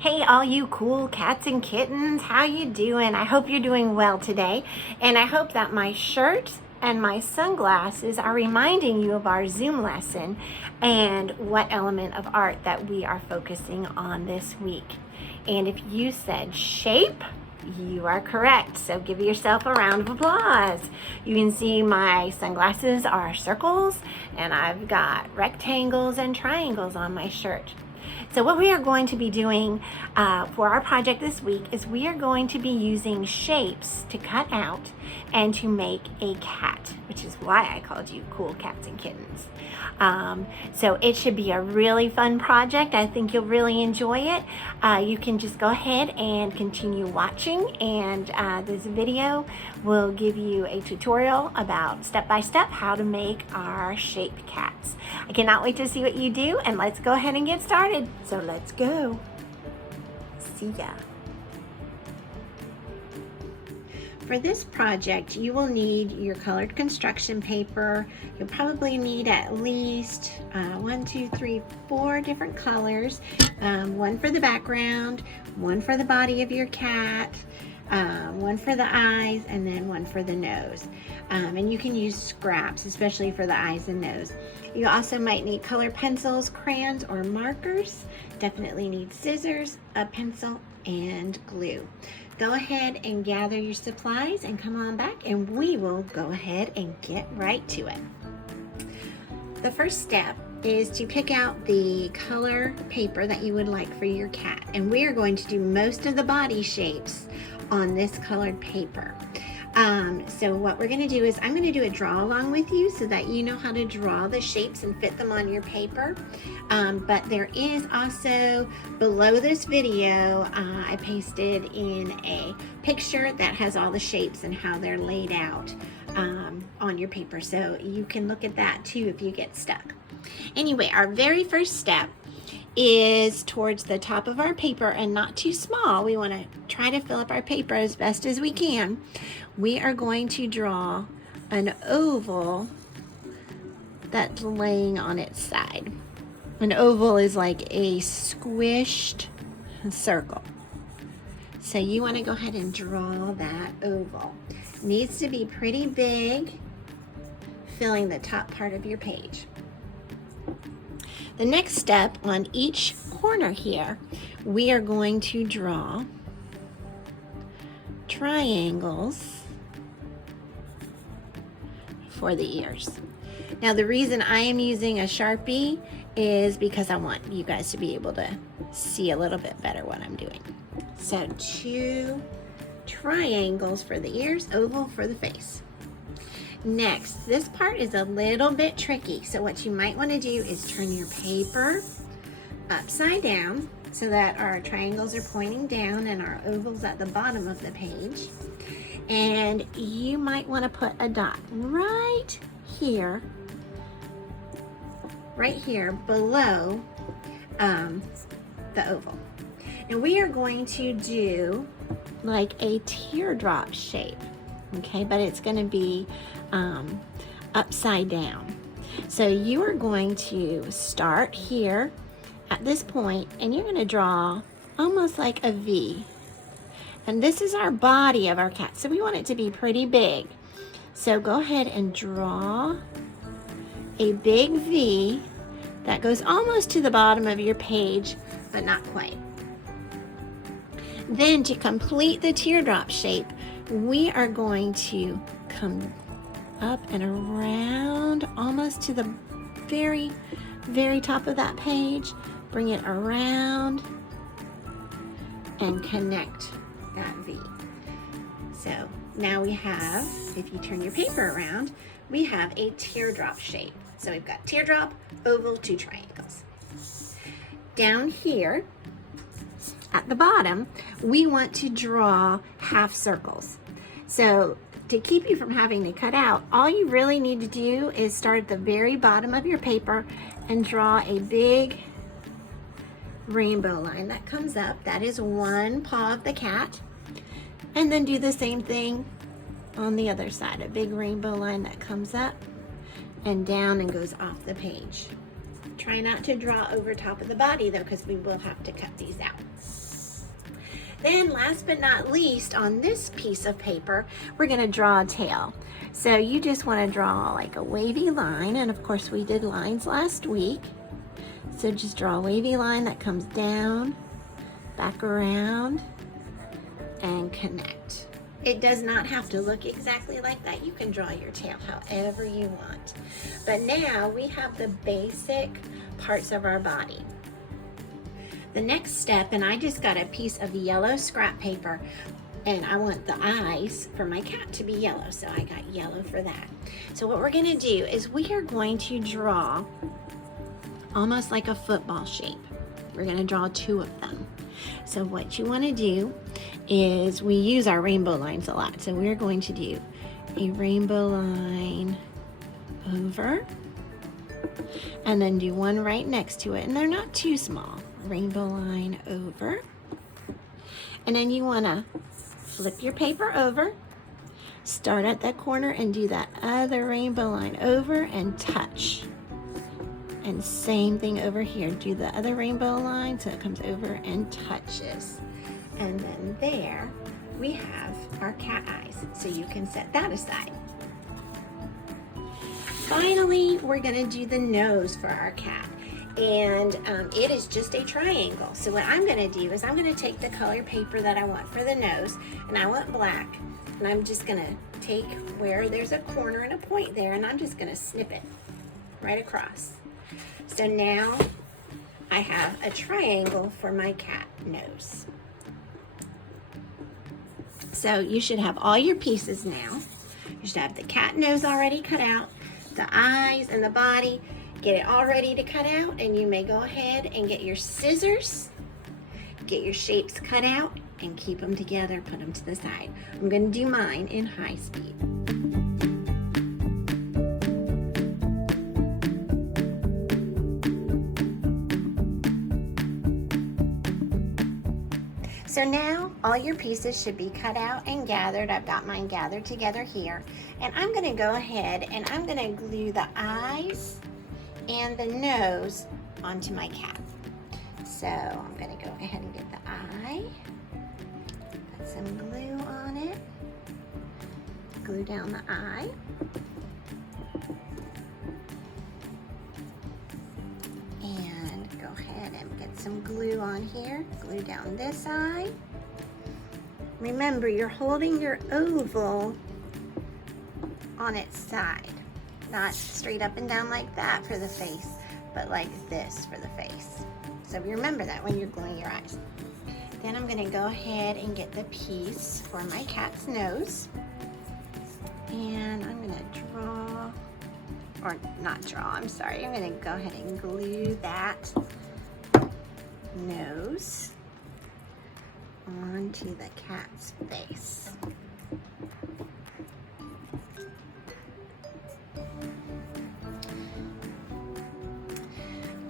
Hey, all you cool cats and kittens, how you doing? I hope you're doing well today, and I hope that my shirt and my sunglasses are reminding you of our Zoom lesson and what element of art that we are focusing on this week. And if you said shape, you are correct. So give yourself a round of applause. You can see my sunglasses are circles, and I've got rectangles and triangles on my shirt. So what we are going to be doing for our project this week is we are going to be using shapes to cut out and to make a cat, which is why I called you Cool Cats and Kittens. So it should be a really fun project. I think you'll really enjoy it. You can just go ahead and continue watching, and this video will give you a tutorial about step-by-step how to make our shaped cats. I cannot wait to see what you do, and let's go ahead and get started. So let's go. See ya. For this project, you will need your colored construction paper. You'll probably need at least 4 different colors. One for the background, one for the body of your cat, one for the eyes, and then one for the nose. And you can use scraps, especially for the eyes and nose. You also might need colored pencils, crayons, or markers. Definitely need scissors, a pencil, and glue. Go ahead and gather your supplies and come on back, and we will go ahead and get right to it. The first step is to pick out the color paper that you would like for your cat, and we are going to do most of the body shapes on this colored paper. So what we're going to do is I'm going to do a draw along with you so that you know how to draw the shapes and fit them on your paper. But there is also below this video, I pasted in a picture that has all the shapes and how they're laid out on your paper. So you can look at that too if you get stuck. Anyway, our very first step is towards the top of our paper and not too small. We want to try to fill up our paper as best as we can. We are going to draw an oval that's laying on its side. An oval is like a squished circle. So you want to go ahead and draw that oval. It needs to be pretty big, filling the top part of your page. The next step, on each corner here, we are going to draw triangles for the ears. Now the reason I am using a Sharpie is because I want you guys to be able to see a little bit better what I'm doing. So 2 triangles for the ears, oval for the face. Next, this part is a little bit tricky. So what you might want to do is turn your paper upside down so that our triangles are pointing down and our oval's at the bottom of the page. And you might want to put a dot right here below the oval. And we are going to do like a teardrop shape, okay, but it's going to be upside down. So you are going to start here at this point, and you're going to draw almost like a V. And this is our body of our cat, so we want it to be pretty big. So go ahead and draw a big V that goes almost to the bottom of your page, but not quite. Then to complete the teardrop shape, we are going to come up and around almost to the very, very top of that page. Bring it around and connect that V. So now we have, if you turn your paper around, we have a teardrop shape. So we've got teardrop, oval, 2 triangles. Down here at the bottom, we want to draw half circles. So to keep you from having to cut out, all you really need to do is start at the very bottom of your paper and draw a big rainbow line that comes up. That is one paw of the cat. And then do the same thing on the other side, a big rainbow line that comes up and down and goes off the page. Try not to draw over top of the body though, because we will have to cut these out. Then last but not least, on this piece of paper, we're gonna draw a tail. So you just wanna draw like a wavy line, and of course we did lines last week. So just draw a wavy line that comes down, back around, and connect. It does not have to look exactly like that. You can draw your tail however you want. But now we have the basic parts of our body. The next step, and I just got a piece of yellow scrap paper, and I want the eyes for my cat to be yellow, so I got yellow for that. So what we're gonna do is we are going to draw almost like a football shape. We're gonna draw 2 of them. So what you wanna do is, we use our rainbow lines a lot, so we're going to do a rainbow line over, and then do one right next to it, and they're not too small. Rainbow line over, and then you wanna flip your paper over, start at that corner and do that other rainbow line over and touch. And same thing over here, do the other rainbow line so it comes over and touches. And then there we have our cat eyes, so you can set that aside. Finally, we're gonna do the nose for our cat. And it is just a triangle. So what I'm gonna do is I'm gonna take the color paper that I want for the nose, and I want black, and I'm just gonna take where there's a corner and a point there, and I'm just gonna snip it right across. So now I have a triangle for my cat nose. So you should have all your pieces now. You should have the cat nose already cut out, the eyes and the body. Get it all ready to cut out, and you may go ahead and get your scissors, get your shapes cut out, and keep them together, put them to the side. I'm gonna do mine in high speed. So now all your pieces should be cut out and gathered. I've got mine gathered together here. And I'm gonna go ahead and I'm gonna glue the eyes and the nose onto my cat. So I'm gonna go ahead and get the eye, put some glue on it, glue down the eye. And go ahead and get some glue on here, glue down this eye. Remember, you're holding your oval on its side. Not straight up and down like that for the face, but like this for the face. So remember that when you're gluing your eyes. Then I'm gonna go ahead and get the piece for my cat's nose. And I'm gonna draw, or not draw, I'm sorry. I'm gonna go ahead and glue that nose onto the cat's face.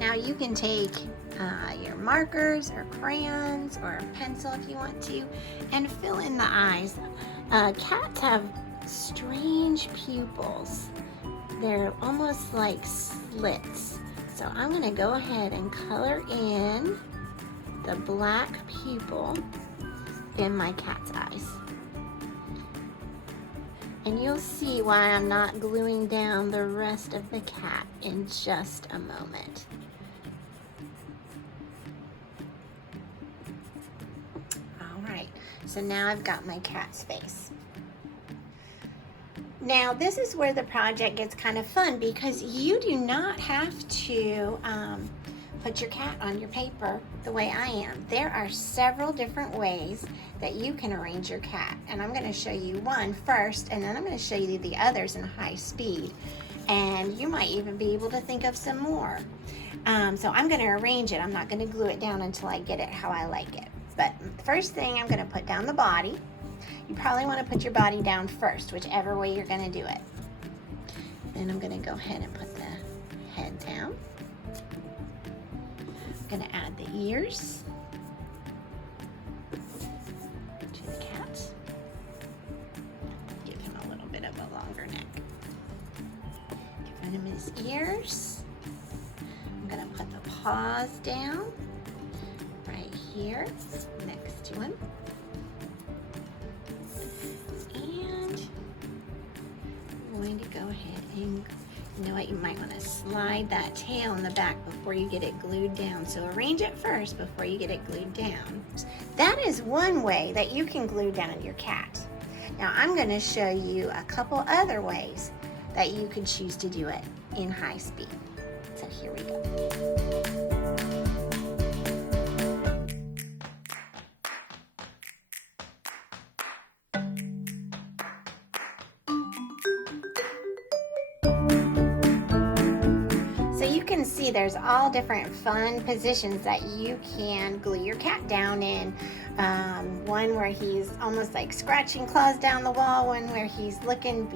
Now you can take your markers or crayons or a pencil if you want to, and fill in the eyes. Cats have strange pupils. They're almost like slits. So I'm gonna go ahead and color in the black pupil in my cat's eyes. And you'll see why I'm not gluing down the rest of the cat in just a moment. So now I've got my cat's face. Now this is where the project gets kind of fun, because you do not have to put your cat on your paper the way I am. There are several different ways that you can arrange your cat, and I'm going to show you one first, and then I'm going to show you the others in high speed, and you might even be able to think of some more. So I'm going to arrange it. I'm not going to glue it down until I get it how I like it. But first thing, I'm gonna put down the body. You probably wanna put your body down first, whichever way you're gonna do it. Then I'm gonna go ahead and put the head down. I'm gonna add the ears to the cat. Give him a little bit of a longer neck. Give him his ears. I'm gonna put the paws down right here next last one. And I'm going to go ahead and, you know what, you might want to slide that tail in the back before you get it glued down. So arrange it first before you get it glued down. That is one way that you can glue down your cat. Now I'm going to show you a couple other ways that you could choose to do it in high speed. So here we go. You can see there's all different fun positions that you can glue your cat down in. One where he's almost like scratching claws down the wall, one where he's looking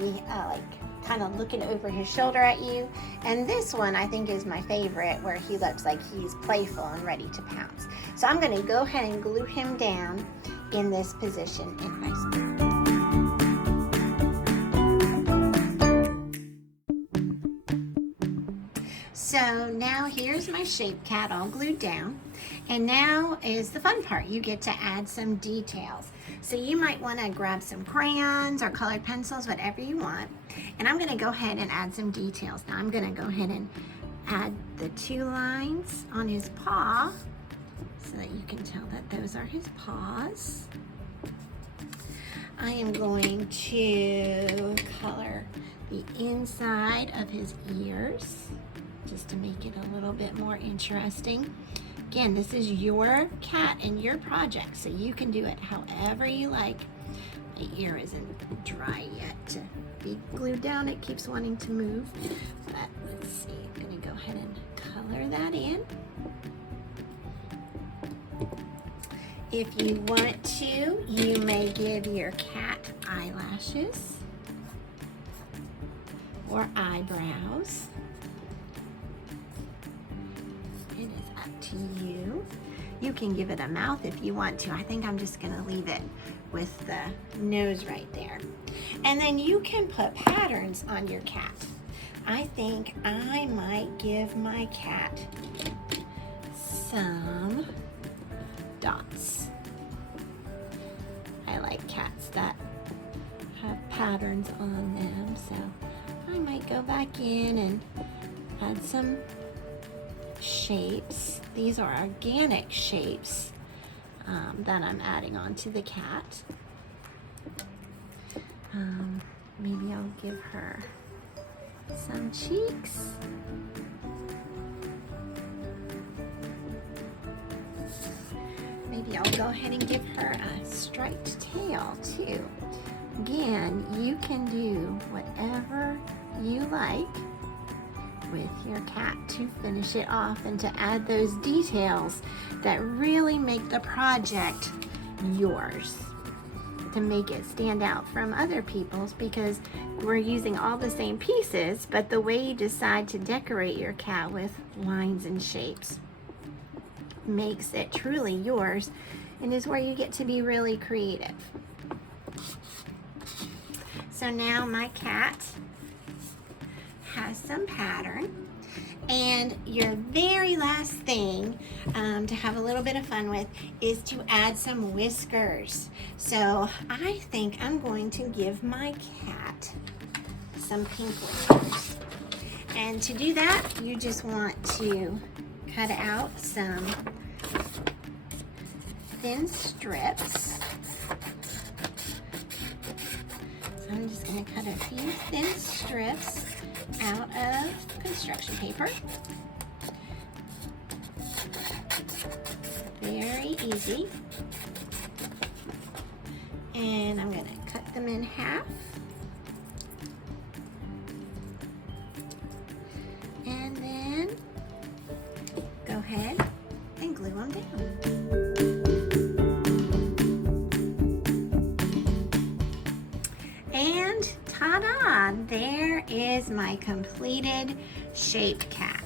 kind of looking over his shoulder at you, and this one I think is my favorite, where he looks like he's playful and ready to pounce. So I'm going to go ahead and glue him down in this position in high speed. So now here's my shape cat all glued down, and now is the fun part. You get to add some details. So you might want to grab some crayons or colored pencils, whatever you want, and I'm going to go ahead and add some details. Now I'm going to go ahead and add the 2 lines on his paw so that you can tell that those are his paws. I am going to color the inside of his ears, just to make it a little bit more interesting. Again, this is your cat and your project, so you can do it however you like. The ear isn't dry yet to be glued down. It keeps wanting to move. But let's see, I'm gonna go ahead and color that in. If you want to, you may give your cat eyelashes or eyebrows. It is up to you. You can give it a mouth if you want to. I think I'm just gonna leave it with the nose right there. And then you can put patterns on your cat. I think I might give my cat some dots. I like cats that have patterns on them, so I might go back in and add some shapes. These are organic shapes that I'm adding onto the cat. Maybe I'll give her some cheeks. Maybe I'll go ahead and give her a striped tail too. Again, you can do whatever you like with your cat to finish it off and to add those details that really make the project yours, to make it stand out from other people's, because we're using all the same pieces, but the way you decide to decorate your cat with lines and shapes makes it truly yours and is where you get to be really creative. So now my cat has some pattern, and your very last thing to have a little bit of fun with is to add some whiskers. So I think I'm going to give my cat some pink whiskers, and to do that you just want to cut out some thin strips. So I'm just going to cut a few thin strips out of construction paper. Very easy. And I'm going to cut them in half. And then go ahead and glue them down. And ta-da! There is my completed shaped cat.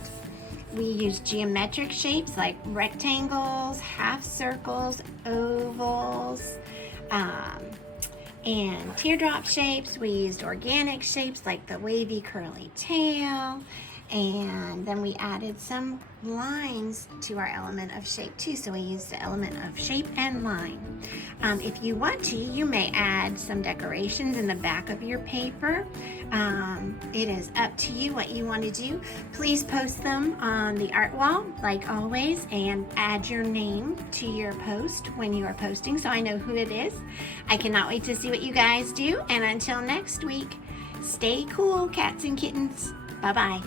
We use geometric shapes like rectangles, half circles, ovals, and teardrop shapes. We used organic shapes like the wavy curly tail, And then we added some lines to our element of shape too. So we used the element of shape and line. If you want to, you may add some decorations in the back of your paper. It is up to you what you want to do. Please post them on the art wall like always, and add your name to your post when you are posting so I know who it is. I cannot wait to see what you guys do, and until next week, stay cool, cats and kittens. Bye-bye.